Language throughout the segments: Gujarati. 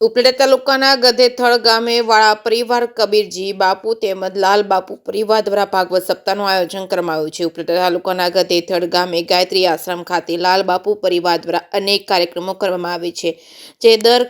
ઉપલેટા તાલુકાના ગધેથળ ગામે વાળા પરિવાર કબીરજી બાપુ તેમજ લાલ બાપુ પરિવાર દ્વારા ભાગવત સપ્તાહનું આયોજન કરવામાં આવ્યું છે। ઉપલેટા તાલુકાના ગધેથળ ગામે ગાયત્રી આશ્રમ ખાતે લાલ બાપુ પરિવાર દ્વારા અનેક કાર્યક્રમો કરવામાં આવે છે, જે દર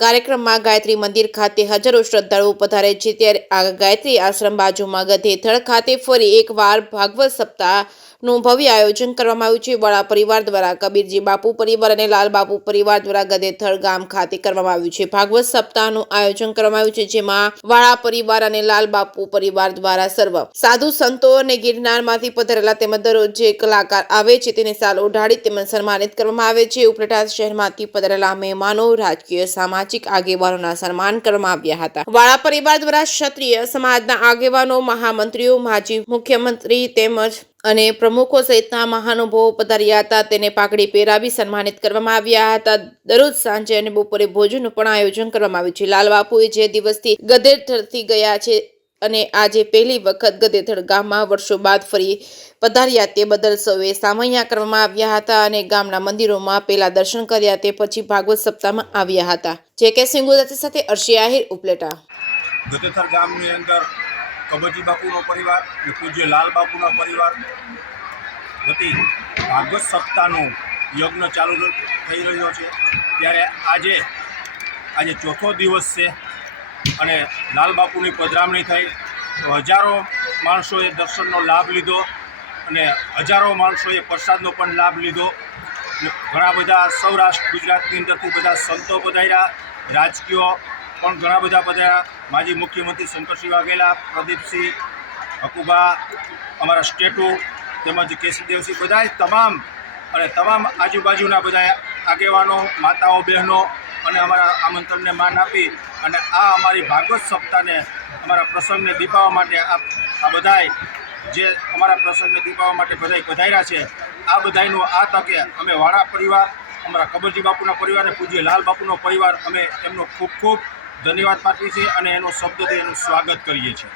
કાર્યક્રમમાં ગાયત્રી મંદિર ખાતે હજારો શ્રદ્ધાળુઓ પધારે છે। ત્યારે આ ગાયત્રી આશ્રમ બાજુમાં ગધેથળ ખાતે ફરી એકવાર ભાગવત સપ્તાહનું ભવ્ય આયોજન કરવામાં આવ્યું છે। વાળા પરિવાર દ્વારા કબીરજી બાપુ પરિવાર અને લાલ બાપુ પરિવાર દ્વારા ગધેથળ ગામ ખાતે કરવામાં આવ્યું છે। ભાગવત સપ્તાહનું આયોજન કરવામાં આવ્યું છે, જેમાં વાળા પરિવાર અને લાલ બાપુ પરિવાર દ્વારા સર્વ સાધુ સંતો અને ગિરનારમાંથી પધારેલા તેમજ દરરોજ જે કલાકાર આવે છે તેને સાલ ઓઢાડી તેમજ સન્માનિત કરવામાં આવે છે। ઉપલેટા શહેરમાંથી પધારેલા મહેમાનો, રાજકીય સામાજિક આગેવાનોના સન્માન કરવામાં આવ્યા હતા। વાળા પરિવાર દ્વારા ક્ષત્રિય સમાજના આગેવાનો, મહામંત્રીઓ, માજી મુખ્યમંત્રી તેમજ અને પ્રમુખો સહિતના મહાનુભાવો પધાર્યા હતા। તેને પાઘડી પહેરાવી સન્માનિત કરવામાં આવ્યા હતા। દરરોજ સાંજે અને બપોરે ભોજનનું પણ આયોજન કરવામાં આવ્યું છે। લાલ બાપુએ જે દિવસથી ગધેથળથી ગયા છે અને આજે પહેલી વખત ગધેથળ ગામમાં વર્ષો બાદ ફરી પધાર્યા તે બદલ સૌએ સામૈયા કરવામાં આવ્યા હતા અને ગામના મંદિરોમાં પહેલા દર્શન કર્યા, તે પછી ભાગવત સપ્તાહમાં આવ્યા હતા। જે કે સિંહ ગુજરાતી સાથે અર્શી આહિર, ઉપલેટા। ગધેથળ ગામની અંદર કબીરજી બાપુનો પરિવાર અને પૂજ્ય લાલ બાપુના પરિવાર વતી ભાગવત સપ્તાહનું યજ્ઞ ચાલુ થઈ રહ્યો છે। ત્યારે આજે ચોથો દિવસ છે અને લાલ બાપુની પધરામણી થઈ તો હજારો માણસોએ દર્શનનો લાભ લીધો અને હજારો માણસોએ પ્રસાદનો પણ લાભ લીધો। ઘણા બધા સૌરાષ્ટ્ર ગુજરાતની અંદરથી બધા સંતો પધાર્યા, રાજકીય પણ ઘણા બધા પધાર્યા। માજી મુખ્યમંત્રી શંકરસિંહ વાઘેલા, પ્રદીપસિંહ, હકુબા, અમારા સ્ટેટુ તેમજ કેશવદેવસિંહ, બધા તમામ આજુબાજુના બધા આગેવાનો, માતાઓ, બહેનો અને અમારા આમંત્રણને માન આપી અને આ અમારી ભાગવત સપ્તાહને, અમારા પ્રસંગને દીપાવવા માટે આ બધાય જે અમારા પ્રસંગને દીપાવવા માટે બધાય પધાર્યા છે, આ બધાયનું આ તકે અમે વાળા પરિવાર, અમારા કબીરજી બાપુના પરિવાર અને પૂજ્ય લાલ બાપુનો પરિવાર અમે એમનો ખૂબ ખૂબ ધન્યવાદ પાઠવીએ છીએ અને એનો શબ્દથી એનું સ્વાગત કરીએ છીએ।